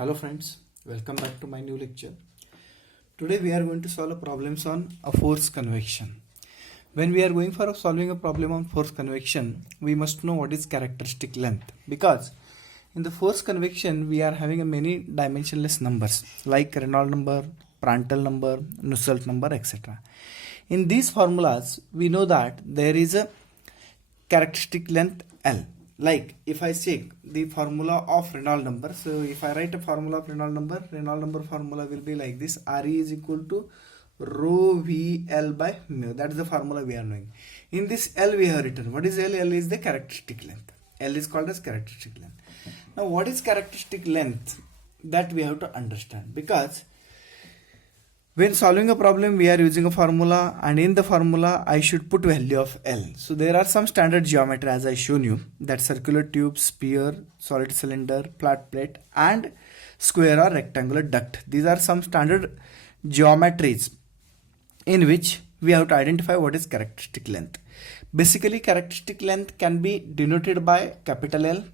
Hello friends, welcome back to my new lecture. Today we are going to solve problems on a force convection. When we are going for solving a problem on force convection, we must know what is characteristic length, because in the force convection we are having a many dimensionless numbers like Reynolds number, Prandtl number, Nusselt number, etc. In these formulas we know that there is a characteristic length L. Like if I check the formula of Reynolds number, so if I write a formula of Reynolds number formula will be like this: Re is equal to rho VL by mu. That is the formula we are knowing. In this L we have written, what is L? L is the characteristic length. L is called as characteristic length. Now what is characteristic length? That we have to understand, because when solving a problem we are using a formula, and in the formula I should put value of L. So there are some standard geometry as I shown you, that circular tube, sphere, solid cylinder, flat plate and square or rectangular duct. These are some standard geometries in which we have to identify what is characteristic length. Basically characteristic length can be denoted by capital L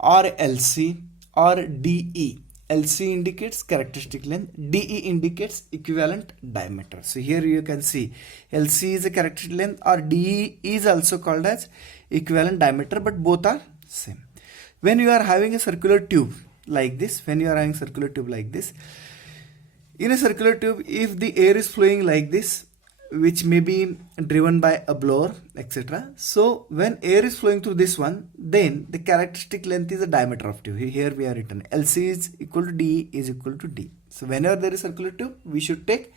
or LC or DE. LC indicates characteristic length, DE indicates equivalent diameter. So here you can see LC is a characteristic length, or DE is also called as equivalent diameter, but both are same. When you are having a circular tube like this, in a circular tube, if the air is flowing like this, which may be driven by a blower, etc. So when air is flowing through this one, then the characteristic length is the diameter of tube. Here we are written LC is equal to DE is equal to D. So whenever there is circular tube, we should take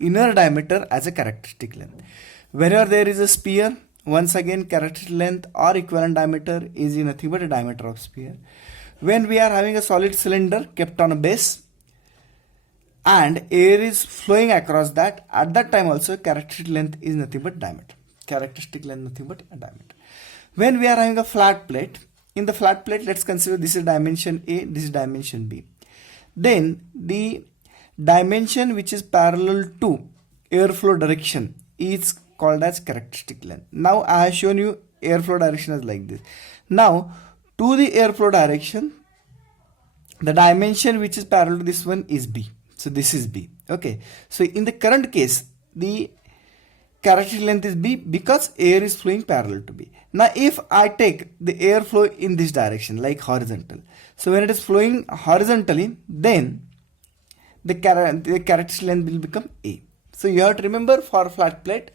inner diameter as a characteristic length. Whenever there is a sphere, once again characteristic length or equivalent diameter is nothing but a diameter of sphere. When we are having a solid cylinder kept on a base and air is flowing across that, at that time also characteristic length is nothing but diameter. Characteristic length nothing but a diameter. When we are having a flat plate, in the flat plate let's consider this is dimension A, this is dimension B. Then the dimension which is parallel to airflow direction is called as characteristic length. Now I have shown you airflow direction as like this. Now to the airflow direction, the dimension which is parallel to this one is B. So this is B. Okay. So in the current case, the characteristic length is B because air is flowing parallel to B. Now if I take the airflow in this direction, like horizontal. So when it is flowing horizontally, then the characteristic length will become A. So you have to remember, for flat plate,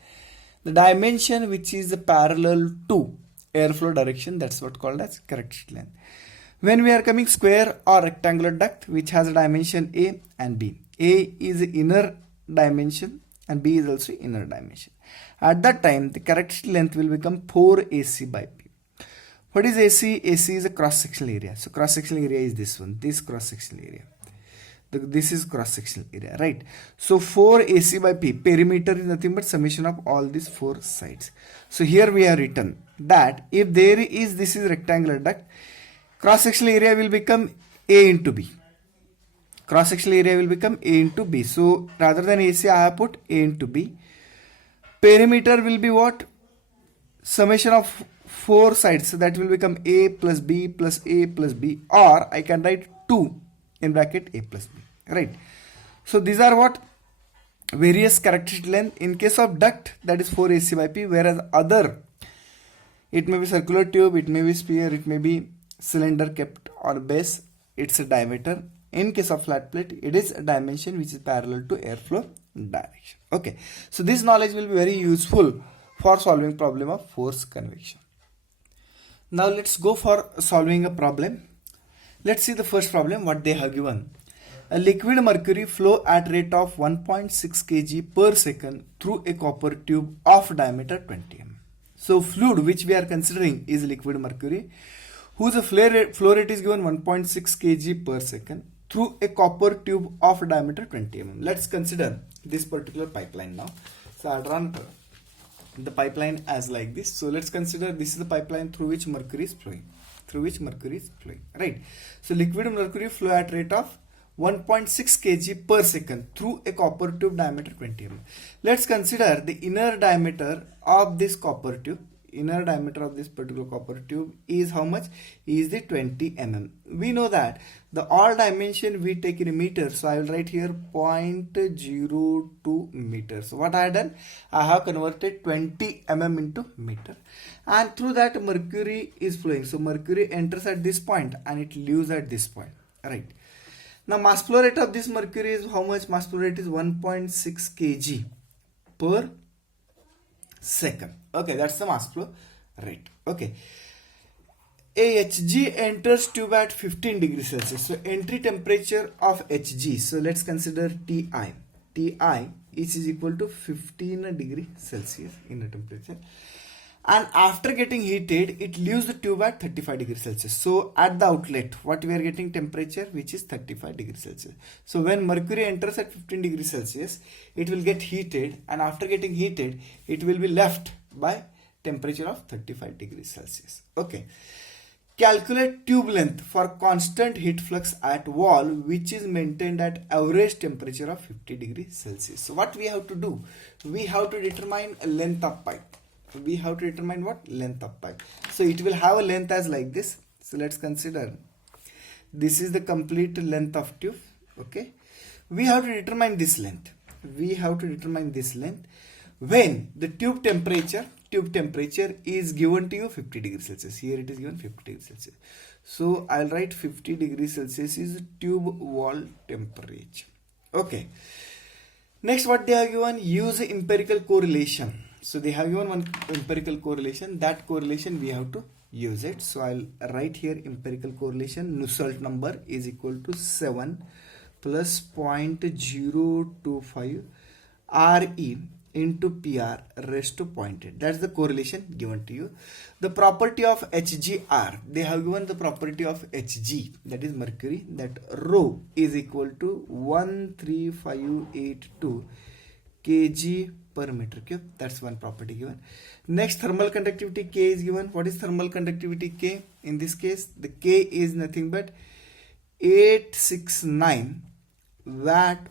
the dimension which is parallel to airflow direction, that's what called as characteristic length. When we are coming square or rectangular duct, which has a dimension A and B. A is the inner dimension and B is also inner dimension. At that time, the characteristic length will become 4 AC by P. What is AC? AC is a cross-sectional area. So cross-sectional area is this one, this cross-sectional area. This is cross-sectional area, right? So 4 AC by P, perimeter is nothing but summation of all these 4 sides. So here we have written that if there is, this is rectangular duct, cross-sectional area will become A into B. Cross-sectional area will become A into B. So rather than AC, I have put A into B. Perimeter will be what? Summation of 4 sides. So that will become A plus B plus A plus B. Or I can write 2 in bracket A plus B. Right. So these are what? Various characteristic length. In case of duct, that is 4 AC by P. Whereas other, it may be circular tube, it may be sphere, it may be cylinder kept on base, it's a diameter. In case of flat plate, it is a dimension which is parallel to airflow direction. Okay, so this knowledge will be very useful for solving problem of force convection. Now let's go for solving a problem. Let's see the first problem, what they have given. A liquid mercury flow at rate of 1.6 kg per second through a copper tube of diameter 20 mm. So fluid which we are considering is liquid mercury, whose flow rate is given 1.6 kg per second through a copper tube of diameter 20 mm. Let's consider this particular pipeline now. So I'll run the pipeline as like this. So let's consider this is the pipeline through which mercury is flowing. Right. So liquid mercury flow at rate of 1.6 kg per second through a copper tube diameter 20 mm. Let's consider the inner diameter of this copper tube. Inner diameter of this particular copper tube is how much? Is the 20 mm. We know that The all dimension we take in meters. So I will write here 0.02 meters. So what I have done? I have converted 20 mm into meter. And through that mercury is flowing. So mercury enters at this point and it leaves at this point. Right. Now mass flow rate of this mercury is how much? Mass flow rate is 1.6 kg per second. Okay, that's the mass flow rate. Okay. A Hg enters tube at 15 degrees Celsius. So entry temperature of Hg. So let's consider Ti. Ti is equal to 15 degrees Celsius inner temperature. And after getting heated, it leaves the tube at 35 degrees Celsius. So at the outlet, what we are getting temperature, which is 35 degrees Celsius. So when mercury enters at 15 degrees Celsius, it will get heated, and after getting heated, it will be left by temperature of 35 degrees Celsius. Okay. Calculate tube length for constant heat flux at wall, which is maintained at average temperature of 50 degrees Celsius. So what we have to do? We have to determine length of pipe. We have to determine what? Length of pipe. So it will have a length as like this. So let's consider this is the complete length of tube. Okay. We have to determine this length. We have to determine this length when the tube temperature is given to you 50 degrees Celsius. Here it is given 50 degrees Celsius. So I'll write 50 degrees Celsius is tube wall temperature. Okay. Next, what they have given? Use empirical correlation. So they have given one empirical correlation. That correlation we have to use it. So I'll write here empirical correlation. Nusselt number is equal to 7 plus 0.025 Re into PR raised to 0.8. That's the correlation given to you. The property of HgR. They have given the property of Hg, that is mercury, that rho is equal to 13582 kg per meter cube. That's one property given. Next, thermal conductivity K is given. What is thermal conductivity K? In this case, the K is nothing but 869 watt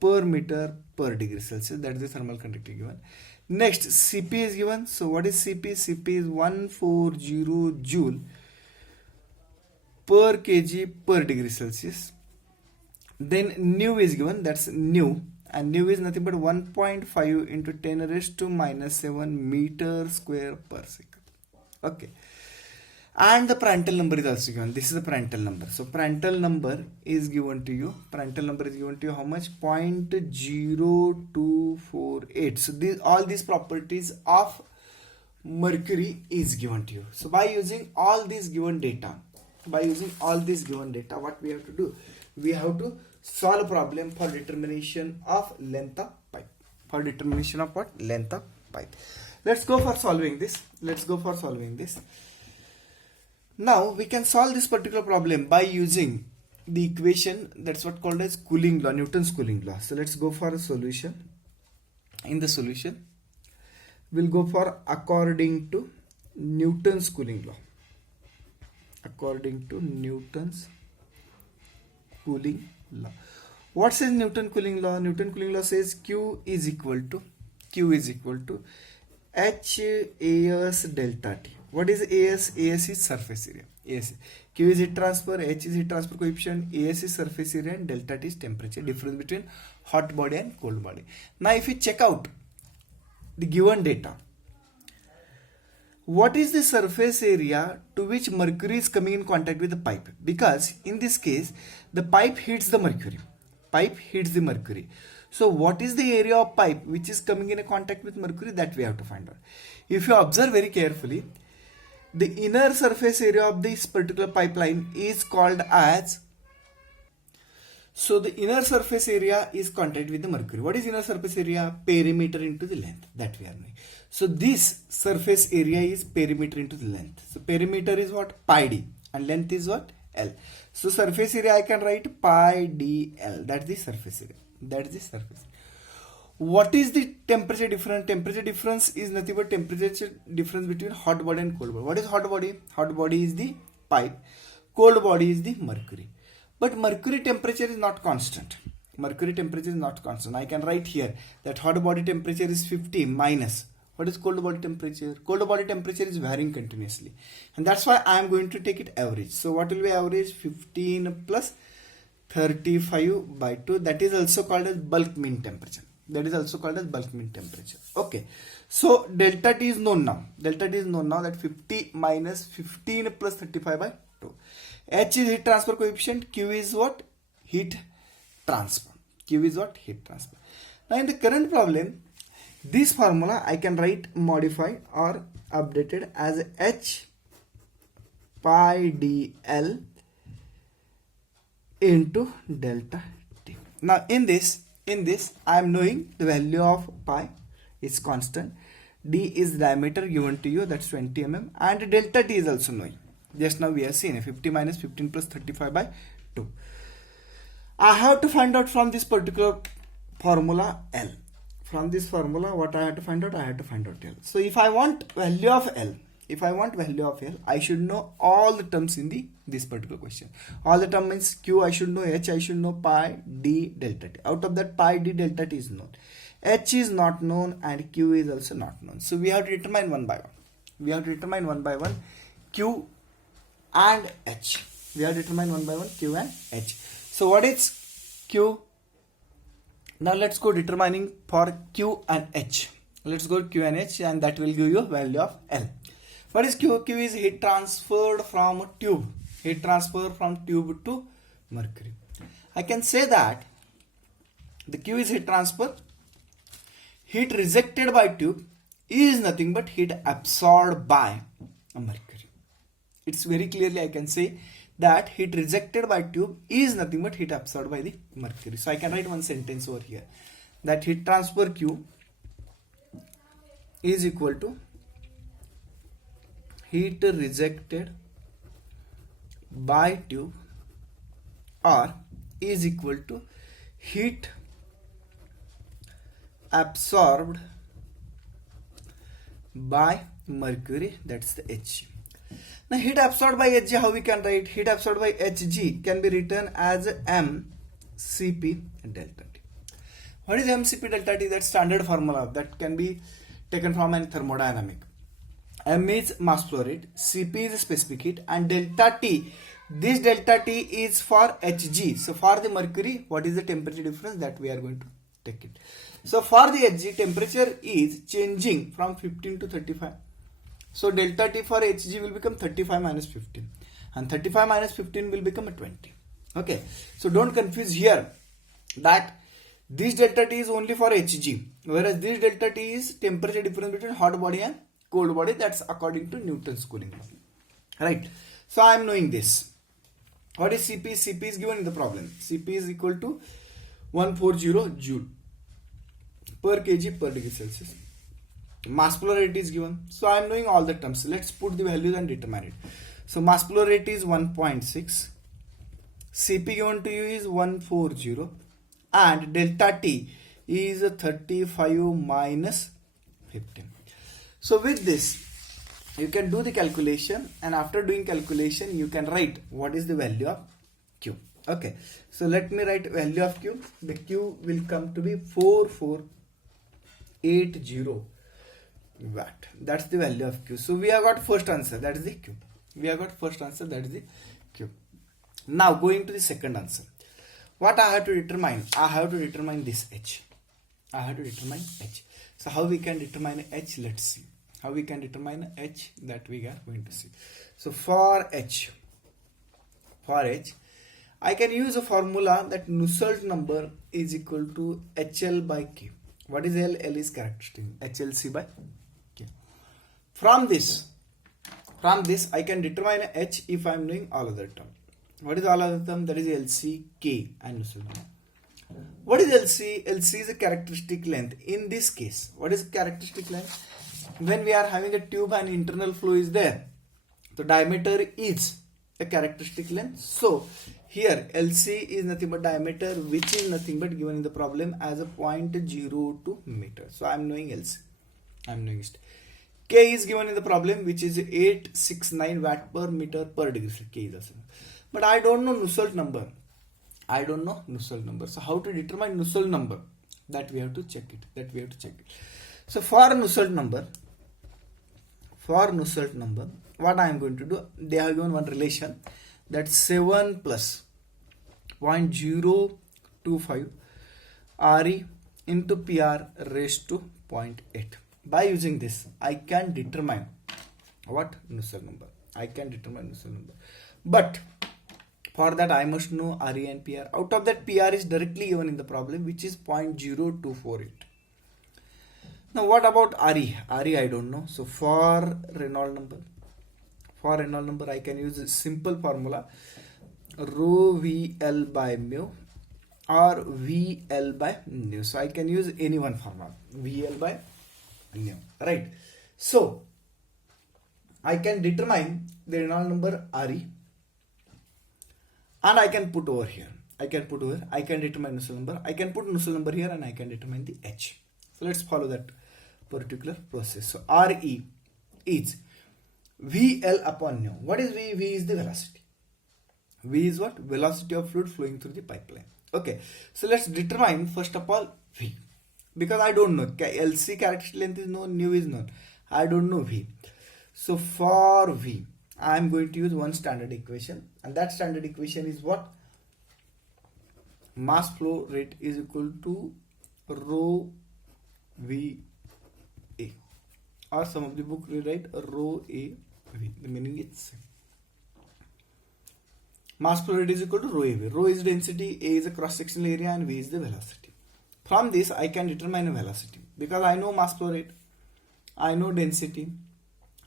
per meter per degree Celsius. That is the thermal conductivity given. Next, Cp is given. So what is Cp? Cp is 140 joule per kg per degree Celsius. Then nu is given. That's nu. And nu is nothing but 1.5 into 10 raised to minus 7 meter square per second. Okay. And the Prandtl number is also given. This is the Prandtl number. So Prandtl number is given to you. Prandtl number is given to you how much? 0.0248. So all these properties of mercury is given to you. So by using all these given data, what we have to do? We have to solve a problem for determination of length of pipe. For determination of what? Length of pipe. Let's go for solving this. Now we can solve this particular problem by using the equation that's what called as cooling law, Newton's cooling law. So let's go for a solution. In the solution, we'll go for according to Newton's cooling law. According to Newton's cooling law. What says Newton cooling law? Newton cooling law says Q is equal to H AS delta T. What is AS? AS is surface area. AS. Q is heat transfer, H is heat transfer coefficient, AS is surface area, and delta T is temperature difference between hot body and cold body. Now if you check out the given data, what is the surface area to which mercury is coming in contact with the pipe? Because in this case, the pipe hits the mercury. So what is the area of pipe which is coming in a contact with mercury? That we have to find out. If you observe very carefully, the inner surface area of this particular pipeline is called as, so the inner surface area is contact with the mercury. What is inner surface area? Perimeter into the length, that we are knowing. So this surface area is perimeter into the length. So perimeter is what? Pi d, and length is what? L. So surface area I can write pi dl. That's the surface area. What is the temperature difference? Temperature difference is nothing but temperature difference between hot body and cold body. What is hot body? Hot body is the pipe. Cold body is the mercury. But mercury temperature is not constant. I can write here that hot body temperature is 50 minus What is cold body temperature? Cold body temperature is varying continuously, and that's why I am going to take it average. So what will be average? 15 plus 35 by 2. That is also called as bulk mean temperature. That is also called as bulk mean temperature. Okay. So delta T is known now. Delta T is known now, that 50 minus 15 plus 35 by 2. H is heat transfer coefficient. Q is what? Heat transfer. Q is what? Heat transfer. Now in the current problem, this formula I can write modified or updated as H pi dL into delta T. Now in this I am knowing the value of pi is constant, D is diameter given to you, that's 20 mm, and delta T is also knowing. Just now we have seen 50 minus 15 plus 35 by 2. I have to find out from this particular formula L. From this formula, what I have to find out? I have to find out L. So if I want value of L, I should know all the terms in this particular question. All the terms means Q I should know, H I should know, pi, D, delta T. Out of that, pi, D, delta T is known. H is not known and Q is also not known. So we have to determine one by one. Q and H. We have to determine one by one Q and H. So what is Q? Now let's go determining for Q and H. Let's go Q and H, and that will give you value of L. What is Q? Q is heat transferred from tube. Heat transfer from tube to mercury. I can say that the Q is heat transfer. Heat rejected by tube is nothing but heat absorbed by a mercury. It's very clearly I can say that heat rejected by tube is nothing but heat absorbed by the mercury. So I can write one sentence over here, that heat transfer Q is equal to heat rejected by tube or is equal to heat absorbed by mercury, that's the Hg. Now heat absorbed by Hg, how we can write? Heat absorbed by Hg can be written as mCp delta T. What is mCp delta T? That's standard formula that can be taken from a thermodynamic. M is mass flow rate, Cp is specific heat, and delta T, this delta T is for Hg. So for the mercury, what is the temperature difference? That we are going to take it. So for the Hg, temperature is changing from 15 to 35. So delta T for Hg will become 35 minus 15, and 35 minus 15 will become a 20. Okay, so don't confuse here that this delta T is only for Hg, whereas this delta T is temperature difference between hot body and cold body. That's according to Newton's cooling law. Right. So I am knowing this. What is Cp? Cp is given in the problem. Cp is equal to 140 joule per kg per degree Celsius. Mass flow rate is given. So I am knowing all the terms. Let's put the values and determine it. So mass flow rate is 1.6. Cp given to you is 140. And delta T is 35 minus 15. So with this, you can do the calculation, and after doing calculation, you can write what is the value of Q. Okay. So let me write value of Q. The Q will come to be 4480 watt. That's the value of Q. So we have got first answer, that is the Q. Now going to the second answer. What I have to determine? I have to determine this H. So how we can determine H? Let's see. How we can determine H, that we are going to see. So for H, I can use a formula that Nusselt number is equal to HL by K. What is L? L is characteristic. HLC by K. From this I can determine H if I am knowing all other term. What is all other term? That is LC, K and Nusselt number. What is LC? LC is a characteristic length. In this case, what is characteristic length? When we are having a tube and internal flow is there, the diameter is a characteristic length. So here LC is nothing but diameter, which is nothing but given in the problem as a 0.02 meter. So I am knowing LC. I am knowing it. K is given in the problem, which is 869 watt per meter per degree. K is also. But I don't know Nusselt number. So how to determine Nusselt number? That we have to check it. So for Nusselt number, what I am going to do, they have given one relation, that 7 plus 0.025 RE into PR raised to 0.8. By using this, I can determine what Nusselt number. But for that, I must know RE and PR. Out of that, PR is directly given in the problem, which is 0.0248. Now, what about RE? RE I don't know. So for Reynolds number, I can use a simple formula, rho VL by mu or VL by nu. So I can use any one formula, VL by nu, right? So I can determine the Reynolds number RE, and I can put over here. I can determine Nusselt number. I can put Nusselt number here, and I can determine the H. So let's follow that particular process. So RE is VL upon nu. What is V? V is the velocity. V is what? Velocity of fluid flowing through the pipeline. Okay. So let's determine first of all V. Because I don't know. LC characteristic length is known, nu is known. I don't know V. So for V, I am going to use one standard equation, and that standard equation is what? Mass flow rate is equal to rho V A, or some of the book will write rho A V. The meaning is same. Mass flow rate is equal to rho A V. Rho is density, A is the cross sectional area, and V is the velocity. From this, I can determine a velocity because I know mass flow rate, I know density,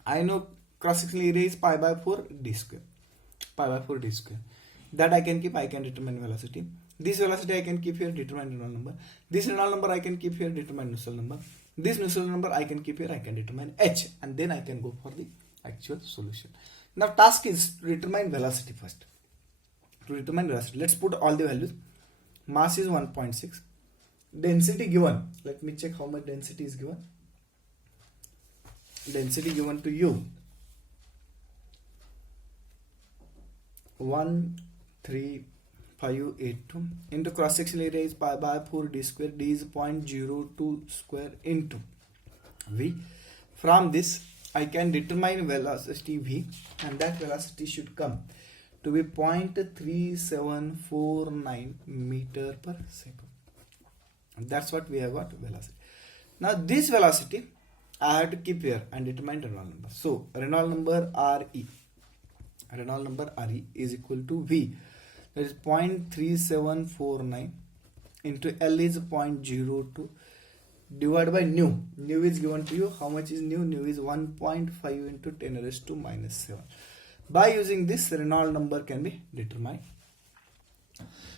I know cross sectional area is pi by 4 d square. That I can keep. I can determine velocity. This velocity I can keep here, determine Reynolds number. This Reynolds number I can keep here, determine Nusselt number. This Nusselt number I can keep here, I can determine H, and then I can go for the actual solution. Now task is to determine velocity first. Let's put all the values. Mass is 1.6. Density given. Let me check how much density is given. Density given to you 13582 into cross sectional area is pi by 4 d square. D is 0.02 square into V. From this, I can determine velocity V, and that velocity should come to be 0.3749 meter per second. And that's what we have got velocity. Now this velocity I have to keep here and determine Reynolds number. So Reynolds number RE is equal to V, that is 0.3749 into L is 0.02 divided by nu. Nu is given to you. How much is nu? Nu is 1.5 into 10 raised to minus 7. By using this, Reynolds number can be determined.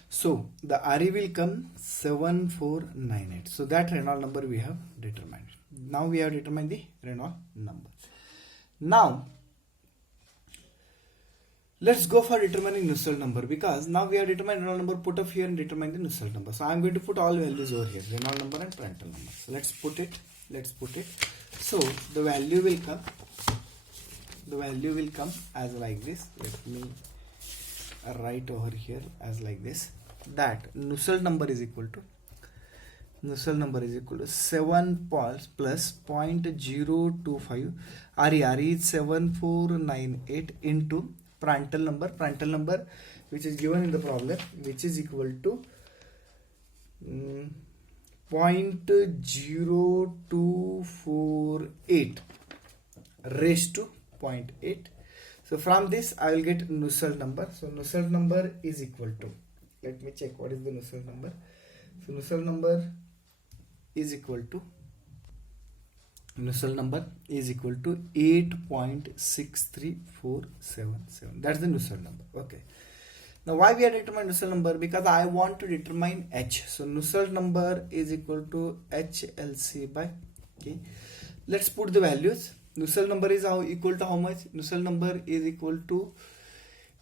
So the RE will come 7498. So that Reynolds number we have determined. Now we have determined the Reynolds number. Now let's go for determining Nusselt number, because now we have determined Reynolds number. Put up here and determine the Nusselt number. So I am going to put all values over here, Reynolds number and Prandtl number. So let's put it. So the value will come as like this. Let me write over here as like this, that Nusselt number is equal to 7 plus 0.025 RE is 7498 into Prandtl number which is given in the problem, which is equal to 0.0248 raised to 0.8. So from this I will get Nusselt number. So Nusselt number is equal to, let me check what is the Nusselt number. So Nusselt number is equal to 8.63477. That's the Nusselt number. Okay. Now why we are determining Nusselt number? Because I want to determine H. So Nusselt number is equal to HLC by K. Let's put the values. Nusselt number is equal to how much? Nusselt number is equal to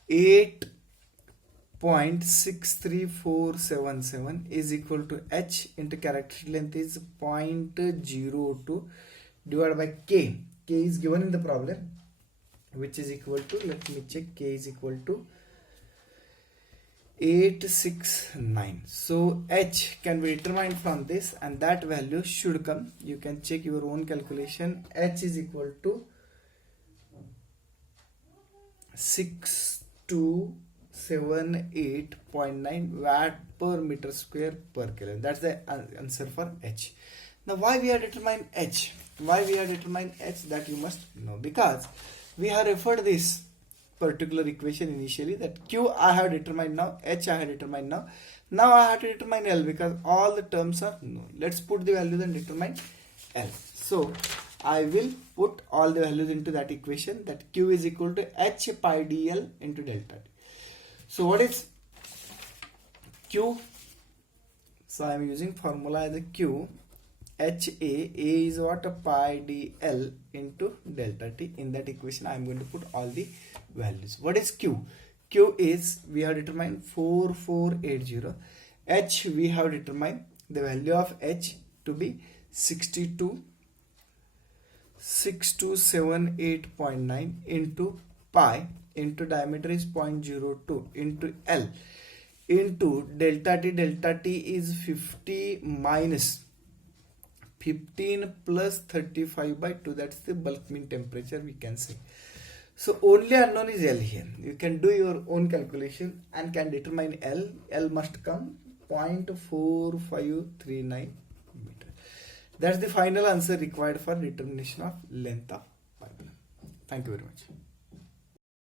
8.63477 is equal to H into characteristic length is 0.02 divided by K. K is given in the problem, which is equal to, let me check, K is equal to 869. So h can be determined from this, and that value should come. You can check your own calculation. H is equal to 6278.9 watt per meter square per Kelvin. That's the answer for h. Now why we have determined h? Why we have determined h, that you must know, because we have referred this particular equation initially, that q I have determined now, h I have determined now. Now I have to determine L because all the terms are known. Let's put the values and determine L. So I will put all the values into that equation, that q is equal to h pi dl into delta t. So what is q? So I am using formula as a q. HA, A is what? Pi dl into delta t. In that equation I am going to put all the values. What is q? Q is, we have determined 4480. H, we have determined the value of h to be 6278.9 into pi into diameter is 0.02 into L into delta t. Delta t is 50 minus 15 plus 35/2. That's the bulk mean temperature, we can say. So only unknown is L here. You can do your own calculation and can determine L. L must come 0.4539 meter. That's the final answer required for determination of length of pipeline. Thank you very much.